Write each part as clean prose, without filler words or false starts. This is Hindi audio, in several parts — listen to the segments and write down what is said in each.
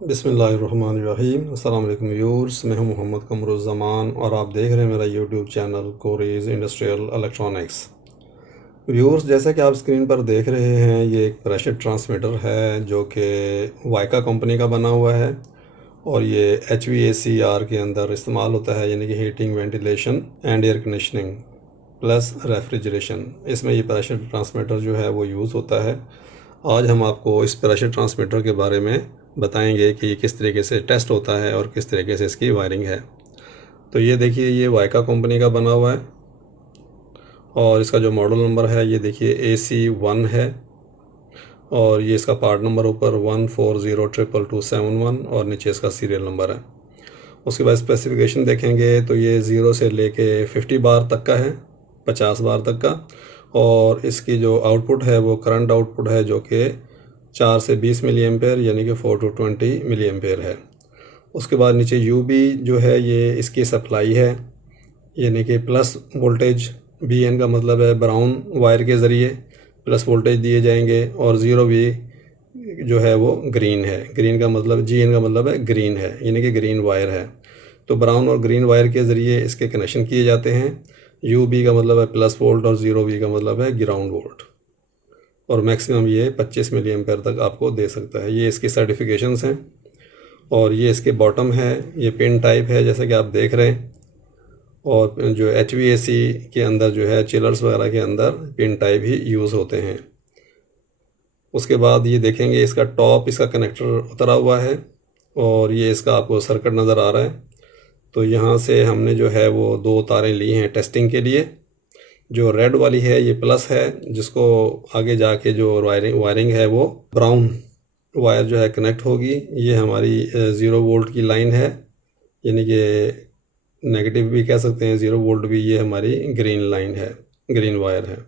बिस्मिल्लाहिर्रहमानिर्रहीम। अस्सलाम वालेकुम व्यूअर्स, मैं हूं मोहम्मद कमरुज़्ज़मान और आप देख रहे हैं मेरा यूट्यूब चैनल कोरेज़ इंडस्ट्रियल इलेक्ट्रॉनिक्स। व्यूअर्स, जैसा कि आप स्क्रीन पर देख रहे हैं, ये एक प्रेशर ट्रांसमीटर है जो कि वाइका कंपनी का बना हुआ है और ये HVACR के अंदर इस्तेमाल होता है, यानी कि heating, ventilation and air conditioning plus refrigeration. इसमें ये प्रेशर ट्रांसमीटर जो है वो यूज़ होता है। आज हम आपको इस प्रेशर ट्रांसमीटर के बारे में बताएंगे कि ये किस तरीके से टेस्ट होता है और किस तरीके से इसकी वायरिंग है। तो ये देखिए, ये वाइका कंपनी का बना हुआ है और इसका जो मॉडल नंबर है ये देखिए AC1 है और ये इसका पार्ट नंबर ऊपर 14022271 और नीचे इसका सीरियल नंबर है। उसके बाद स्पेसिफिकेशन देखेंगे तो ये 0 से लेके 50 बार तक का है, 50 बार तक का। और इसकी जो आउटपुट है वो करंट आउटपुट है जो कि 4 से 20 मिली एम्पेयर यानी कि 4 to 20 मिली एम्पेयर है। उसके बाद नीचे UB जो है ये इसकी सप्लाई है, यानी कि प्लस वोल्टेज, BN का मतलब है ब्राउन वायर के ज़रिए प्लस वोल्टेज दिए जाएंगे, और 0V जो है वो ग्रीन है। ग्रीन का मतलब, GN का मतलब है ग्रीन है, यानी कि ग्रीन वायर है। तो ब्राउन और ग्रीन वायर के ज़रिए इसके कनेक्शन किए जाते हैं। UB का मतलब है प्लस वोल्ट और 0V का मतलब है ग्राउंड वोल्ट, और मैक्सिमम ये 25 मिली एम्पेयर तक आपको दे सकता है। ये इसकी सर्टिफिकेशंस हैं और ये इसके बॉटम है, ये पिन टाइप है जैसा कि आप देख रहे हैं। और जो HVAC के अंदर जो है, चिलर्स वगैरह के अंदर पिन टाइप ही यूज़ होते हैं। उसके बाद ये देखेंगे इसका टॉप, इसका कनेक्टर उतरा हुआ है और ये इसका आपको सर्किट नज़र आ रहा है। तो यहाँ से हमने जो है वो 2 तारें ली हैं टेस्टिंग के लिए। जो रेड वाली है ये प्लस है, जिसको आगे जाके जो वायरिंग है वो ब्राउन वायर जो है कनेक्ट होगी। ये हमारी 0 वोल्ट की लाइन है, यानी कि नेगेटिव भी कह सकते हैं, 0 वोल्ट भी। ये हमारी ग्रीन लाइन है, ग्रीन वायर है।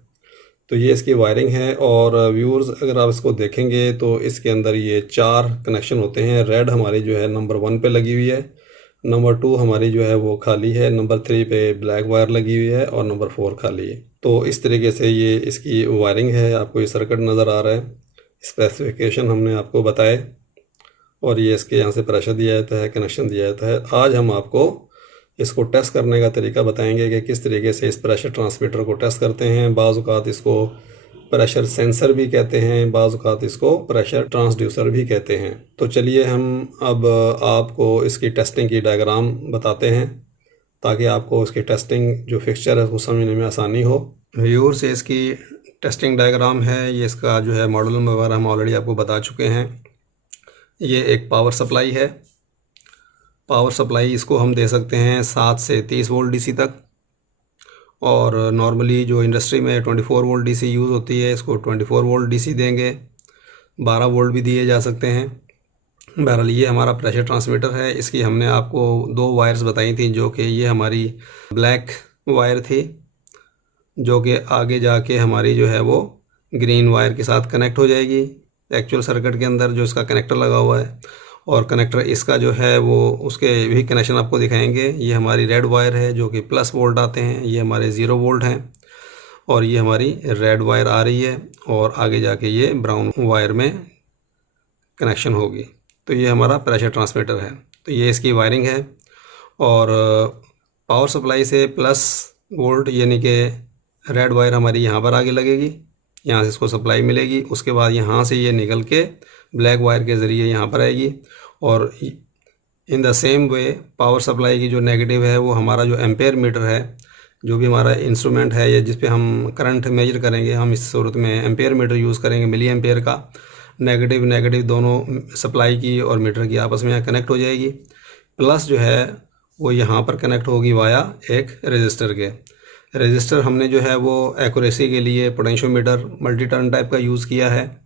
तो ये इसकी वायरिंग है। और व्यूअर्स, अगर आप इसको देखेंगे तो इसके अंदर ये 4 कनेक्शन होते हैं। रेड हमारी जो है नंबर 1 पे लगी हुई है, नंबर 2 हमारी जो है वो खाली है, नंबर 3 पे ब्लैक वायर लगी हुई है और नंबर 4 खाली है। तो इस तरीके से ये इसकी वायरिंग है। आपको ये सर्किट नज़र आ रहा है, स्पेसिफिकेशन हमने आपको बताए, और ये इसके यहाँ से प्रेशर दिया जाता है, कनेक्शन दिया जाता है। आज हम आपको इसको टेस्ट करने का तरीका बताएंगे कि किस तरीके से इस प्रेशर ट्रांसमीटर को टेस्ट करते हैं। बाज़ औक़ात इसको प्रेशर सेंसर भी कहते हैं, बाज़ औक़ात इसको प्रेशर ट्रांसड्यूसर भी कहते हैं। तो चलिए हम अब आपको इसकी टेस्टिंग की डायग्राम बताते हैं ताकि आपको इसकी टेस्टिंग जो फिक्सचर है उसको समझने में आसानी हो। व्यूअर से इसकी टेस्टिंग डायग्राम है, ये इसका जो है मॉडल नंबर वगैरह हम ऑलरेडी आपको बता चुके हैं। ये एक पावर सप्लाई है। पावर सप्लाई इसको हम दे सकते हैं 7 से 30 वोल्ट DC तक, और नॉर्मली जो इंडस्ट्री में 24 वोल्ट DC यूज़ होती है, इसको 24 वोल्ट DC देंगे। 12 वोल्ट भी दिए जा सकते हैं। बहरहाल ये हमारा प्रेशर ट्रांसमीटर है। इसकी हमने आपको 2 वायर्स बताई थी, जो कि ये हमारी ब्लैक वायर थी जो कि आगे जाके हमारी जो है वो ग्रीन वायर के साथ कनेक्ट हो जाएगी एक्चुअल सर्किट के अंदर, जो इसका कनेक्टर लगा हुआ है। और कनेक्टर इसका जो है वो उसके भी कनेक्शन आपको दिखाएंगे। ये हमारी रेड वायर है जो कि प्लस वोल्ट आते हैं, ये हमारे 0 वोल्ट हैं, और ये हमारी रेड वायर आ रही है और आगे जाके ये ब्राउन वायर में कनेक्शन होगी। तो ये हमारा प्रेशर ट्रांसमीटर है। तो ये इसकी वायरिंग है। और पावर सप्लाई से प्लस वोल्ट यानी कि रेड वायर हमारी यहाँ पर आगे लगेगी, यहाँ से इसको सप्लाई मिलेगी। उसके बाद यहाँ से ये निकल के ब्लैक वायर के ज़रिए यहाँ पर आएगी। और in the same way power supply की जो नेगेटिव है वो हमारा जो एम्पेयर मीटर है, जो भी हमारा इंस्ट्रूमेंट है या जिस पे हम करंट मेजर करेंगे, हम इस सूरत में एम्पेयर मीटर यूज़ करेंगे, मिली एम्पेयर का। नेगेटिव नेगेटिव दोनों सप्लाई की और मीटर की आपस में यहाँ कनेक्ट हो जाएगी। प्लस जो है वो यहाँ पर कनेक्ट होगी वाया एक रजिस्टर के। रजिस्टर हमने जो है वो एक्यूरेसी के लिए पोटेंशियोमीटर मल्टी टर्न टाइप का यूज़ किया है।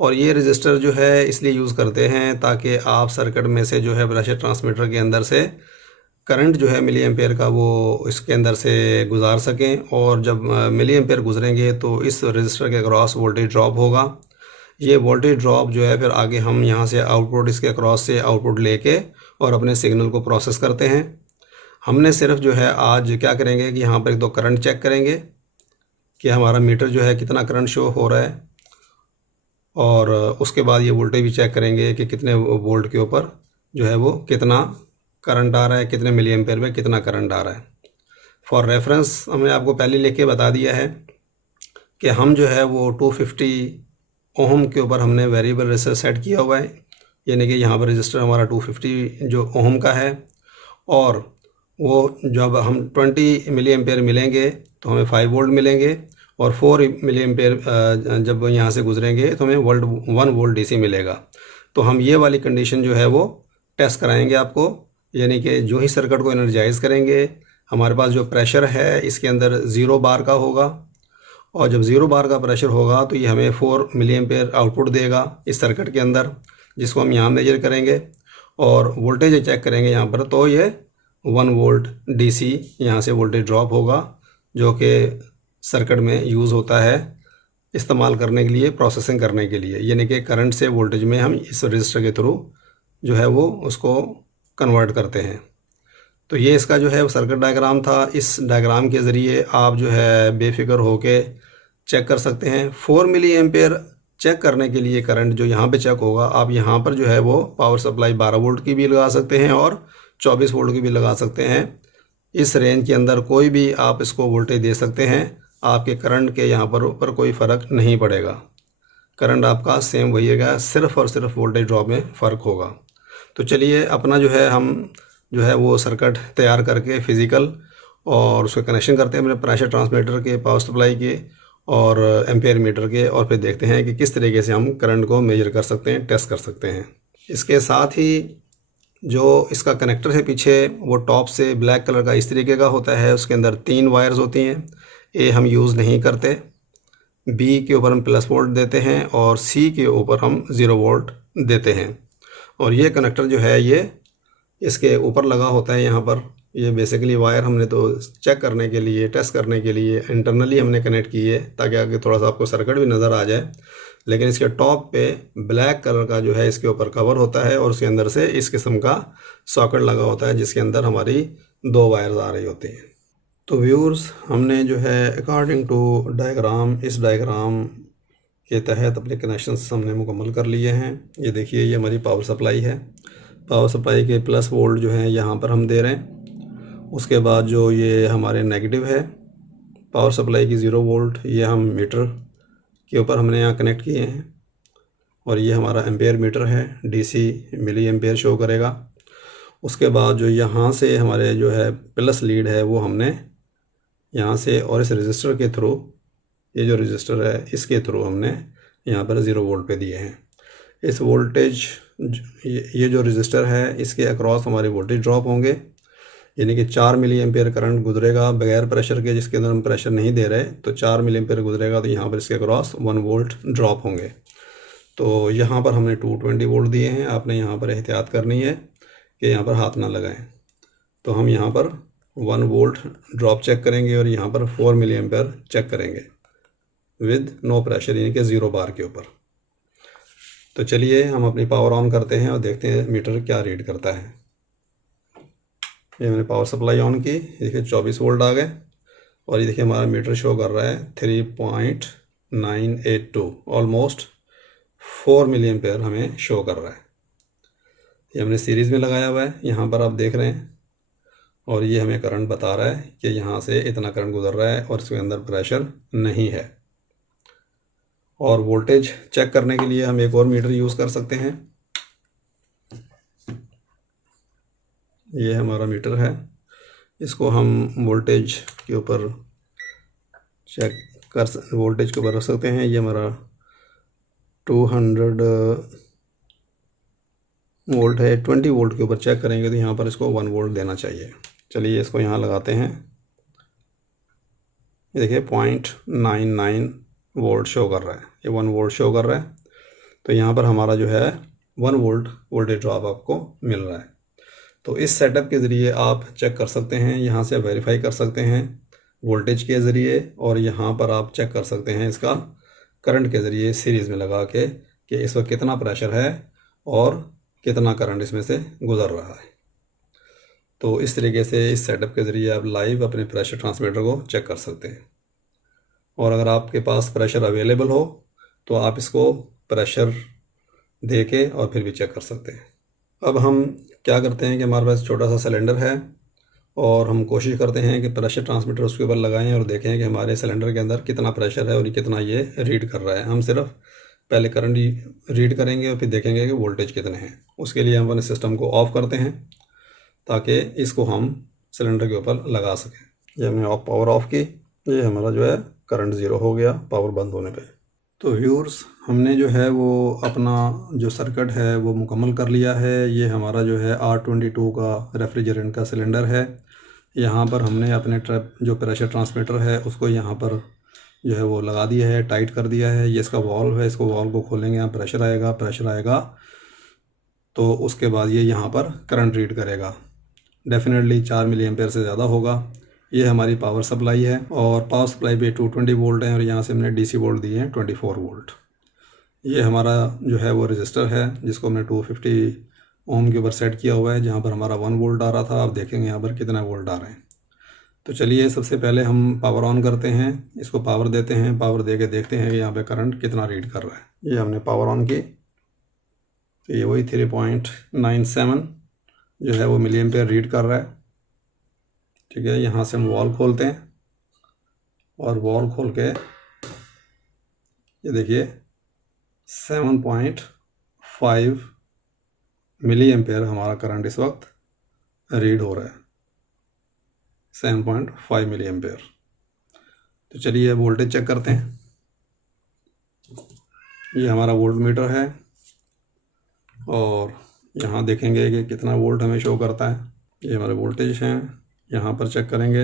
और ये रजिस्टर जो है इसलिए यूज़ करते हैं ताकि आप सर्किट में से जो है प्रेशर ट्रांसमीटर के अंदर से करंट जो है मिली एम्पेयर का वो इसके अंदर से गुजार सकें। और जब मिली एम्पेयर गुजरेंगे तो इस रजिस्टर के अक्रॉस वोल्टेज ड्रॉप होगा। ये वोल्टेज ड्रॉप जो है फिर आगे हम यहाँ से आउटपुट, इसके अक्रॉस से आउटपुट लेके और अपने सिग्नल को प्रोसेस करते हैं। हमने सिर्फ जो है आज क्या करेंगे कि यहाँ पर एक दो करंट चेक करेंगे कि हमारा मीटर जो है कितना करंट शो हो रहा है। और उसके बाद ये वोल्टेज भी चेक करेंगे कि कितने वोल्ट के ऊपर जो है वो कितना करंट आ रहा है, कितने मिली एम्पेयर में कितना करंट आ रहा है। फॉर रेफरेंस हमने आपको पहले लिख के बता दिया है कि हम जो है वो 250 ओहम के ऊपर हमने वेरिएबल रेजिस्टर सेट किया हुआ है, यानी कि यहाँ पर रजिस्टर हमारा 250 जो ओहम का है, और वो जब हम 20 मिली एम्पेयर मिलेंगे तो हमें 5 वोल्ट मिलेंगे, और 4 मिली एम्पेयर जब यहाँ से गुजरेंगे तो हमें 1 वोल्ट डीसी मिलेगा। तो हम ये वाली कंडीशन जो है वो टेस्ट कराएंगे आपको, यानी कि जो ही सर्किट को एनर्जाइज करेंगे हमारे पास जो प्रेशर है इसके अंदर 0 बार का होगा, और जब 0 बार का प्रेशर होगा तो ये हमें 4 मिली एम्पेयर आउटपुट देगा इस सर्किट के अंदर, जिसको हम यहाँ मेजर करेंगे, और वोल्टेज चेक करेंगे यहाँ पर तो ये 1 वोल्ट डीसी यहाँ से वोल्टेज ड्रॉप होगा, जो कि सर्किट में यूज़ होता है इस्तेमाल करने के लिए, प्रोसेसिंग करने के लिए, यानी कि करंट से वोल्टेज में हम इस रजिस्टर के थ्रू जो है वो उसको कन्वर्ट करते हैं। तो ये इसका जो है वो सर्किट डायग्राम था। इस डायग्राम के ज़रिए आप जो है बेफिक्र होके चेक कर सकते हैं। 4 मिली एम्पेयर चेक करने के लिए करंट जो यहाँ पे चेक होगा, आप यहाँ पर जो है वो पावर सप्लाई 12 वोल्ट की भी लगा सकते हैं और 24 वोल्ट की भी लगा सकते हैं। इस रेंज के अंदर कोई भी आप इसको वोल्टेज दे सकते हैं, आपके करंट के यहाँ पर ऊपर कोई फ़र्क नहीं पड़ेगा, करंट आपका सेम वही है, सिर्फ़ और सिर्फ वोल्टेज ड्रॉप में फ़र्क होगा। तो चलिए अपना जो है हम जो है वो सर्किट तैयार करके फिज़िकल और उसका कनेक्शन करते हैं अपने प्रेशर ट्रांसमीटर के, पावर सप्लाई के और एम्पेयर मीटर के, और फिर देखते हैं कि किस तरीके से हम करंट को मेजर कर सकते हैं, टेस्ट कर सकते हैं। इसके साथ ही जो इसका कनेक्टर है पीछे वो टॉप से ब्लैक कलर का इस तरीके का होता है, उसके अंदर 3 वायर्स होती हैं। ए हम यूज़ नहीं करते, बी के ऊपर हम प्लस वोल्ट देते हैं और सी के ऊपर हम 0 वोल्ट देते हैं। और ये कनेक्टर जो है ये इसके ऊपर लगा होता है यहाँ पर। ये बेसिकली वायर हमने तो चेक करने के लिए, टेस्ट करने के लिए इंटरनली हमने कनेक्ट की है, ताकि आगे थोड़ा सा आपको सर्किट भी नज़र आ जाए। लेकिन इसके टॉप पे ब्लैक कलर का जो है इसके ऊपर कवर होता है, और उसके अंदर से इस किस्म का सॉकेट लगा होता है, जिसके अंदर हमारी 2 वायर्स आ रही होती हैं। तो व्यूअर्स, हमने जो है अकॉर्डिंग टू डायग्राम, इस डायग्राम के तहत अपने कनेक्शंस हमने मुकम्मल कर लिए हैं। ये देखिए, ये हमारी पावर सप्लाई है। पावर सप्लाई के प्लस वोल्ट जो है यहाँ पर हम दे रहे हैं। उसके बाद जो ये हमारे नेगेटिव है पावर सप्लाई की 0 वोल्ट, ये हम मीटर के ऊपर हमने यहाँ कनेक्ट किए हैं। और ये हमारा एम्पेयर मीटर है, डीसी मिली एम्पेयर शो करेगा। उसके बाद जो यहाँ से हमारे जो है प्लस लीड है वो हमने यहाँ से, और इस रजिस्टर के थ्रू, ये जो रजिस्टर है इसके थ्रू हमने यहाँ पर 0 वोल्ट पे दिए हैं। इस वोल्टेज, ये जो रजिस्टर है इसके अक्रॉस हमारे वोल्टेज ड्रॉप होंगे, यानी कि 4 मिली एम्पेयर करंट गुजरेगा बगैर प्रेशर के, जिसके अंदर हम प्रेशर नहीं दे रहे, तो 4 मिली एम्पेयर गुजरेगा, तो यहाँ पर इसके अक्रॉस 1 वोल्ट ड्रॉप होंगे। तो यहाँ पर हमने 220 वोल्ट दिए हैं। आपने यहाँ पर एहतियात करनी है कि यहाँ पर हाथ ना लगाएं। तो हम यहाँ पर 1 वोल्ट ड्रॉप चेक करेंगे और यहाँ पर 4 मिली एम्पेयर चेक करेंगे विद नो प्रेशर, यानी कि 0 बार के ऊपर। तो चलिए हम अपनी पावर ऑन करते हैं और देखते हैं मीटर क्या रीड करता है। ये मैंने पावर सप्लाई ऑन की, देखिए 24 वोल्ट आ गए, और ये देखिए हमारा मीटर शो कर रहा है 3.982, ऑलमोस्ट 4 मिली एम्पेयर हमें शो कर रहा है। ये हमने सीरीज़ में लगाया हुआ है, यहाँ पर आप देख रहे हैं, और ये हमें करंट बता रहा है कि यहाँ से इतना करंट गुजर रहा है और इसके अंदर प्रेशर नहीं है। और वोल्टेज चेक करने के लिए हम एक और मीटर यूज़ कर सकते हैं। ये हमारा मीटर है, इसको हम वोल्टेज के ऊपर वोल्टेज के ऊपर रख सकते हैं। ये हमारा 200 वोल्ट है, 20 वोल्ट के ऊपर चेक करेंगे तो यहाँ पर इसको 1 वोल्ट देना चाहिए। चलिए इसको यहाँ लगाते हैं, ये देखिए 0.99 वोल्ट शो कर रहा है, ये 1 वोल्ट शो कर रहा है। तो यहाँ पर हमारा जो है 1 वोल्ट वोल्टेज ड्रॉप आपको मिल रहा है। तो इस सेटअप के ज़रिए आप चेक कर सकते हैं, यहाँ से वेरीफाई कर सकते हैं वोल्टेज के ज़रिए, और यहाँ पर आप चेक कर सकते हैं इसका करंट के ज़रिए सीरीज़ में लगा के कि इस वक्त कितना प्रेशर है और कितना करंट इसमें से गुज़र रहा है। तो इस तरीके से इस सेटअप के ज़रिए आप लाइव अपने प्रेशर ट्रांसमीटर को चेक कर सकते हैं। और अगर आपके पास प्रेशर अवेलेबल हो तो आप इसको प्रेशर दे के और फिर भी चेक कर सकते हैं। अब हम क्या करते हैं कि हमारे पास छोटा सा सिलेंडर है और हम कोशिश करते हैं कि प्रेशर ट्रांसमीटर उसके ऊपर लगाएं और देखें कि हमारे सिलेंडर के अंदर कितना प्रेशर है और कितना ये रीड कर रहा है। हम सिर्फ पहले करंट रीड करेंगे और फिर देखेंगे कि वोल्टेज कितने हैं। उसके लिए हम अपने सिस्टम को ऑफ़ करते हैं ताकि इसको हम सिलेंडर के ऊपर लगा सकें। ये हमने पावर ऑफ की, ये हमारा जो है करंट ज़ीरो हो गया पावर बंद होने पे। तो व्यूअर्स, हमने जो है वो अपना जो सर्किट है वो मुकम्मल कर लिया है। ये हमारा जो है R22 का रेफ्रिजरेंट का सिलेंडर है। यहाँ पर हमने अपने जो प्रेशर ट्रांसमीटर है उसको यहाँ पर जो है वो लगा दिया है, टाइट कर दिया है। ये इसका वॉल्व है, इसको वॉल्व को खोलेंगे, यहाँ प्रेशर आएगा तो उसके बाद ये यहाँ पर करंट रीड करेगा। डेफिनेटली 4 मिली एम्पेयर से ज़्यादा होगा। ये हमारी पावर सप्लाई है और पावर सप्लाई पे 220 वोल्ट है और यहाँ से हमने डीसी वोल्ट दिए हैं 24 वोल्ट। ये हमारा जो है वो रजिस्टर है जिसको हमने 250 ओम के ऊपर सेट किया हुआ है, जहाँ पर हमारा 1 वोल्ट आ रहा था। आप देखेंगे यहाँ पर कितना वोल्ट आ रहे हैं। तो चलिए सबसे पहले हम पावर ऑन करते हैं, इसको पावर देते हैं। पावर दे के देखते हैं कि यहाँ पे करंट कितना रीड कर रहा है। ये हमने पावर ऑन की तो ये वही 3.97 जो है वो मिली एम्पेयर रीड कर रहा है। ठीक है, यहाँ से हम वॉल खोलते हैं और वॉल खोल के ये देखिए 7.5 मिली एम्पेयर हमारा करंट इस वक्त रीड हो रहा है, 7.5 मिली एम्पेयर। तो चलिए वोल्टेज चेक करते हैं। ये हमारा वोल्ट मीटर है और यहाँ देखेंगे कि कितना वोल्ट हमें शो करता है। ये हमारे वोल्टेज हैं, यहाँ पर चेक करेंगे।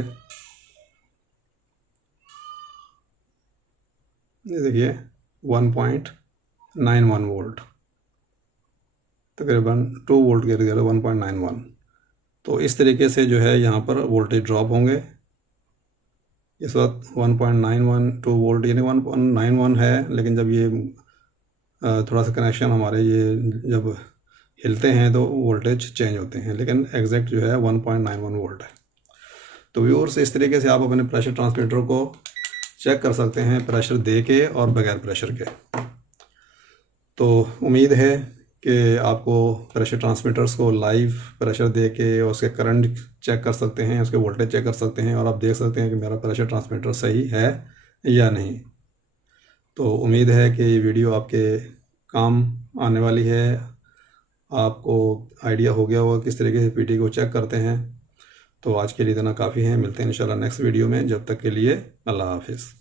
ये देखिए 1.91 वोल्ट, तकरीबन 2 वोल्ट के इर्द-गिर्द 1.91। तो इस तरीके से जो है यहाँ पर वोल्टेज ड्रॉप होंगे। इस वक्त 1.912 वोल्ट यानी 1.91 है, लेकिन जब ये थोड़ा सा कनेक्शन हमारे ये जब हिलते हैं तो वोल्टेज चेंज होते हैं, लेकिन एग्जैक्ट जो है 1.91 वोल्ट है। तो व्यूअर्स, इस तरीके से आप अपने प्रेशर ट्रांसमीटर को चेक कर सकते हैं, प्रेशर दे के और बगैर प्रेशर के। तो उम्मीद है कि आपको प्रेशर ट्रांसमीटर्स को लाइव प्रेशर दे के और उसके करंट चेक कर सकते हैं, उसके वोल्टेज चेक कर सकते हैं और आप देख सकते हैं कि मेरा प्रेशर ट्रांसमीटर सही है या नहीं। तो उम्मीद है कि ये वीडियो आपके काम आने वाली है। आपको आइडिया हो गया होगा किस तरीके से पीटी को चेक करते हैं। तो आज के लिए इतना काफ़ी है, मिलते हैं इंशाल्लाह नेक्स्ट वीडियो में। जब तक के लिए अल्लाह हाफिज़।